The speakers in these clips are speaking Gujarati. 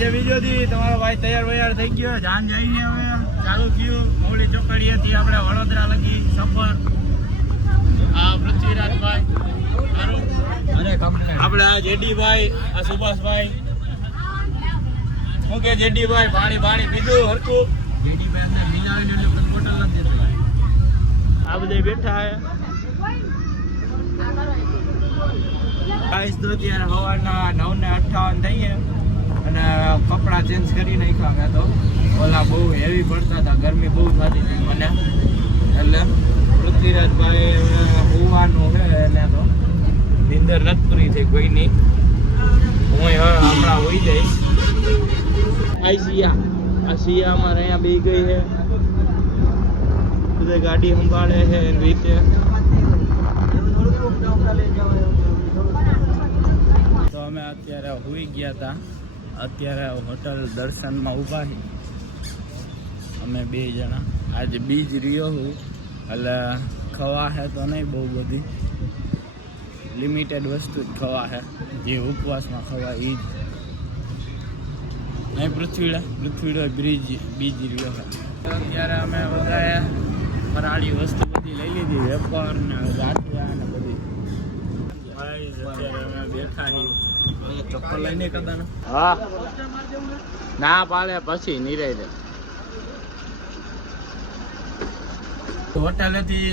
આજે બીજો દી તમારો ભાઈ તૈયાર થઈ ગયો. જાન જઈને હવે ચાલુ થયું મૌલી ચોકડીએથી આપણે વડોદરા લગી સફર. આ પૃથ્વીરાજભાઈ આપણે આ જેડીભાઈ, આ સુભાષભાઈ. શું કે જેડીભાઈ પાણી પીધું હરકું? જેડીભાઈ અંદર મિલાવીને એટલે બોટલ નથી દેતો. આ બધા બેઠા હે. ગાઈસ તો ત્યારે સવારના 9:58 થઈએ અને કપડાં ચેન્જ કરી નાખ્યા. મેં તો ઓલા બહુ હેવી પડતા હતા, ગરમી બહુ થતી હતી મને, એટલે પૃથ્વીરાજભાઈ હોવાનું છે એને તો નીંદર નથી પૂરી થઈ કોઈની. હું હમણાં હોઈ જઈશ. આ સિયા અમારે અહીંયા બે ગઈ છે, બધા ગાડી સંભાળે છે એની રીતે. તો અમે અત્યારે હોઈ ગયા હતા. અત્યારે હોટલ દર્શનમાં ઊભા છીએ અમે 2 જણા. આજે બીજ રહ્યો હું એટલે ખવા છે તો નહીં બહુ બધી, લિમિટેડ વસ્તુ જ ખવા છે જે ઉપવાસમાં ખવા એ જ. નહીં પૃથ્વીડો બીજ રહ્યો છે. અત્યારે અમે બધાએ ફરાળી વસ્તુ બધી લઈ લીધી, વેફર ને ગાંઠિયા ને બધી. અત્યારે અમે બેઠા છીએ. ચપ્પલ લઈને કદાચ હા ના પાડે પછી નિરાય. હોટેલેથી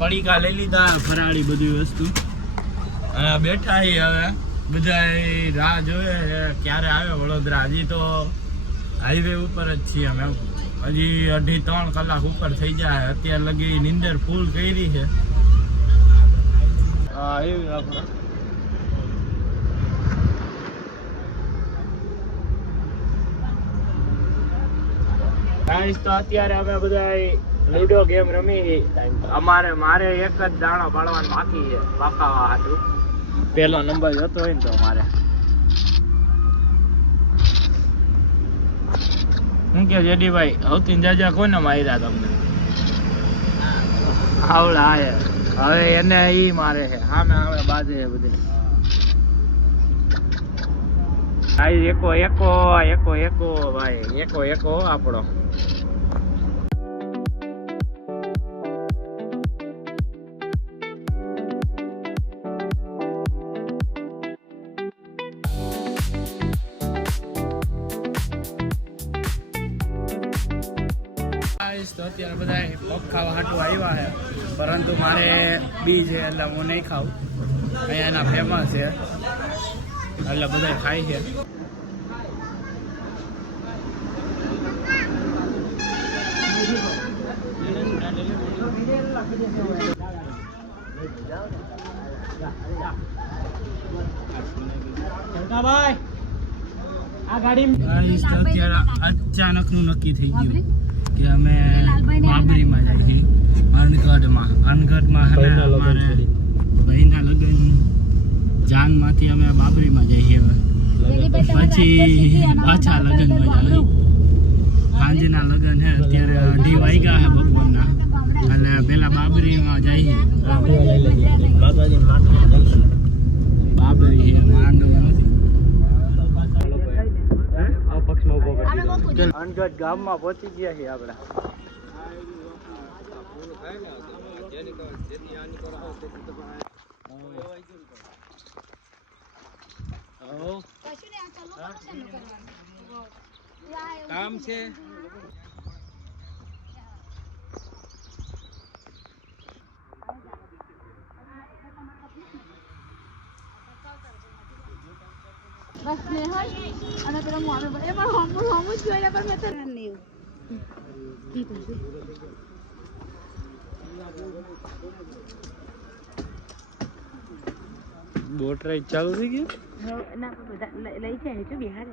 પડીકા લઈ લીધા, ફરાળી બધી વસ્તુ. બેઠા છીએ હવે બધા રાહ જોવે ક્યારે આવે વડોદરા. હજી તો હાઈવે ઉપર જ છીએ અમે. હજી 2.5-3 કલાક ઉપર થઈ જાય. અત્યારે લગી નીંદર ફૂલ કરી છે. હા એવું આપણે તો અત્યારે અમે બધા લૂડો ગેમ રમી. મારે એક જ દાણો પાડવાનો બાકી છે પાકાવા હાટું. પહેલો નંબર જતો હોય ને તો મારે શું કે જેડીભાઈ સૌથી જાજા કોને માર્યા તમને? આવડા હવે એને ઈ મારે છે સામે આવે બાજે છે બધી. એકો ભાઈ એકો આપણો. તો અત્યારે બધા પગ ખાવા હાટું આવ્યા છે, પરંતુ મારે બી છે એટલે હું નહીં ખાઉં. અહીંયા એના ફેમસ છે એટલે બધા ખાય છે. અત્યારે અચાનક નું નક્કી થઈ ગયું કે અમે બાબરીમાં જઈએ. અનગઢમાં ભાઈના લગ્ન જાનમાંથી અમે બાબરીમાં જઈએ. પછી પાછા લગ્નમાં જઈએ. સાંજના લગ્ન છે અત્યારે 2:30 વાગ્યા છે બપોરના. એટલે પેલા બાબરીમાં જઈએ. બાબરી અનગઢ ગામમાં પહોંચી ગયા છીએ આપણે. કામ છે બસ ને હોય અને પેલા મોમે એ પણ હોમ જ જોયા પર મેં તો નહીં ઠીક છે. બોટ રાઈડ ચાલુ થઈ ગઈ ના લઈ જાય છે બિહાર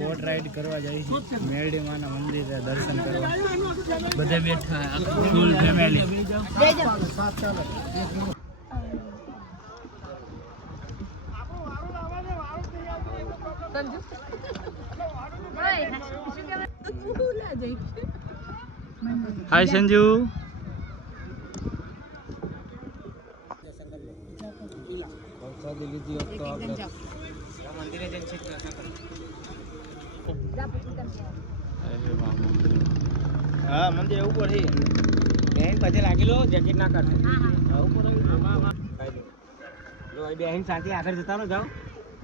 બોટ રાઈડ કરવા જાય છે મેરડી માના મંદિરે દર્શન કરવા. બધે બેઠા ફૂલ ફેમિલી. હાય સંજુ. પ્રસાદી લીધી હોત તો આપણે મંદિરે જઈને છે હા મંદિર ઉપર છે બેન પછી લાગી લો જેકેટ ના કાઢ ઉપર જો એ બેન સાથે આગળ જતા રહો જાઓ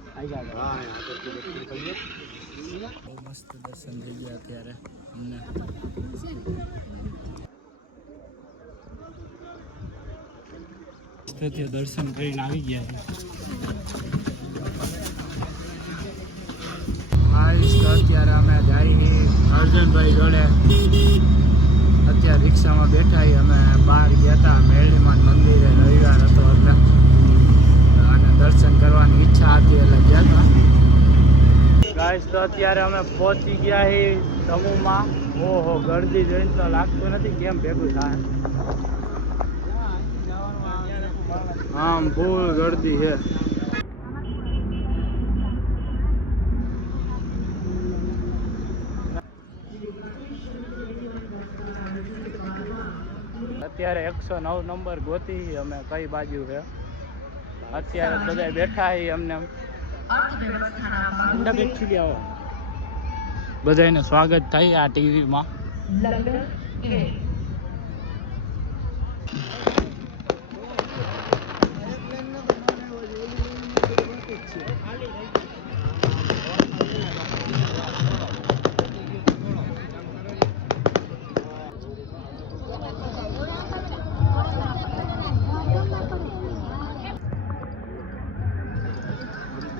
આવી જાવ હા બહુ મસ્ત દર્શન થઈ ગયા અત્યારે અમને દર્શન કરીને આવી ગયા અત્યારે અમે જઈ અર્જુનભાઈ જોડે અત્યારે રિક્ષામાં બેઠા અમે બહાર ગયા હતા મેરડીમાં મંદિરે રવિવાર હતો એટલે અને દર્શન કરવાની ઈચ્છા હતી એટલે ગયા હતા ગાઈસ તો અત્યારે અમે પહોંચી ગયા છીએ સમૂહમાં ઓહો ગરદી જોઈને તો લાગતું નથી કેમ ભેગું થાય આમ ફૂલ ગરદી છે અત્યારે 109 નંબર ગોતી અમે કઈ બાજુ છે અત્યારે બધા બેઠા છીએ અમને બધાને સ્વાગત થાય આ ટીવીમાં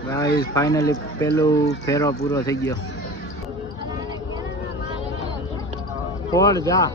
ગાઈસ ફાઇનલી પેલું ફેરો પૂરો થઈ ગયો કોણ જા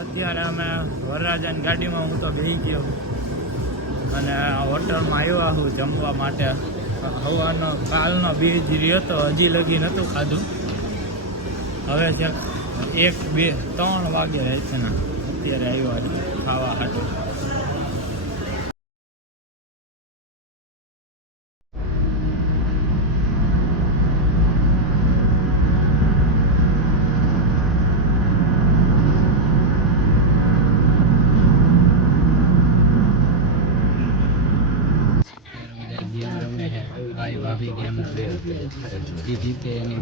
અત્યારે અમે વરરાજાની ગાડીમાં હું તો બેસી ગયો અને હોટલમાં આવ્યા હું જમવા માટે હવાનો કાલનો બીજ રહ્યો તો હજી લગી નહોતું ખાધું હવે છે 1, 2, 3 વાગે રહે છે ને અત્યારે આવ્યો ખાવા હાટું ભાભી ગેમ જીતે એની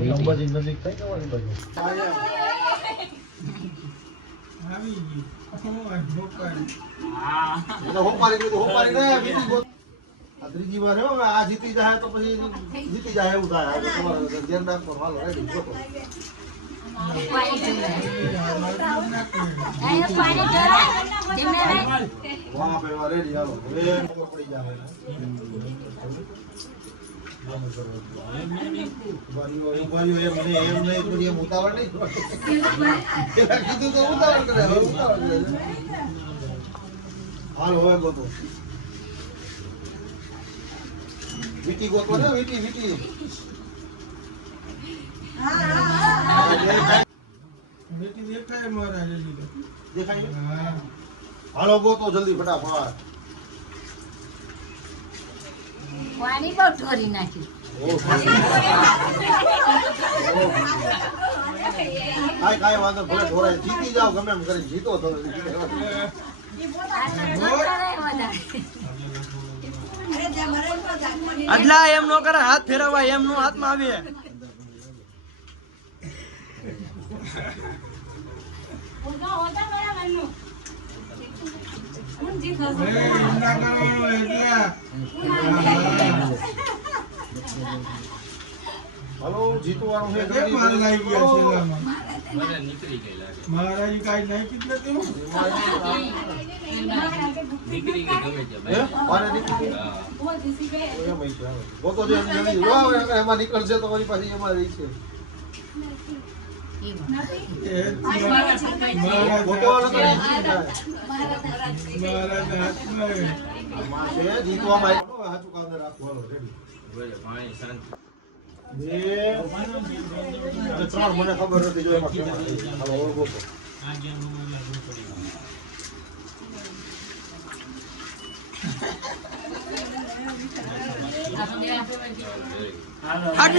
ત્રીજી વાર આ જીતી જાય તો પછી જીતી જાય એવું થાય ધ્યાન રાખો હાલો રેડી રેડી હાલો પડી જાય હાલો હવે ગોતો વીટી ગોતો ને વીટી વીટી દેખાય મારા દેખાય હાલો ગોતો જલ્દી ફટાફટ પાણી બહુ ઢોરી નાખી કાંઈ વાંધો ભલે ઢોરાય જીતી જાઓ ગમે એમ કરી જીતો તો અડલા એમ નો કરે હાથ ફેરવવા એમ નો હાથમાં આવે હાલો જીતવાનું છે નીકળી ગયેલા મહારાજી કાંઈ નાખી જ નથી. દીકરી કે ગમે તે હે? ભાઈ. મારે દીકરી એમ હોય છે, આવે. ગોતો જે એમ જલ્દી જો આવે, એમાં નીકળશે તો વળી પાછી એમાં રહી છે. ગોતો વાળો તો જીતી જાય. મહારાજના હાથમાં હે. આમાં છે, જીતવામાં આવ્યો. હવે સાચું કામ ને રાખવું, હાલો, ready. બોલે પાણી શાંતિ. 2 અને 3 મને ખબર નથી જો એમાં કેમાં છે. હાલો, હવે ગોતો. હાલો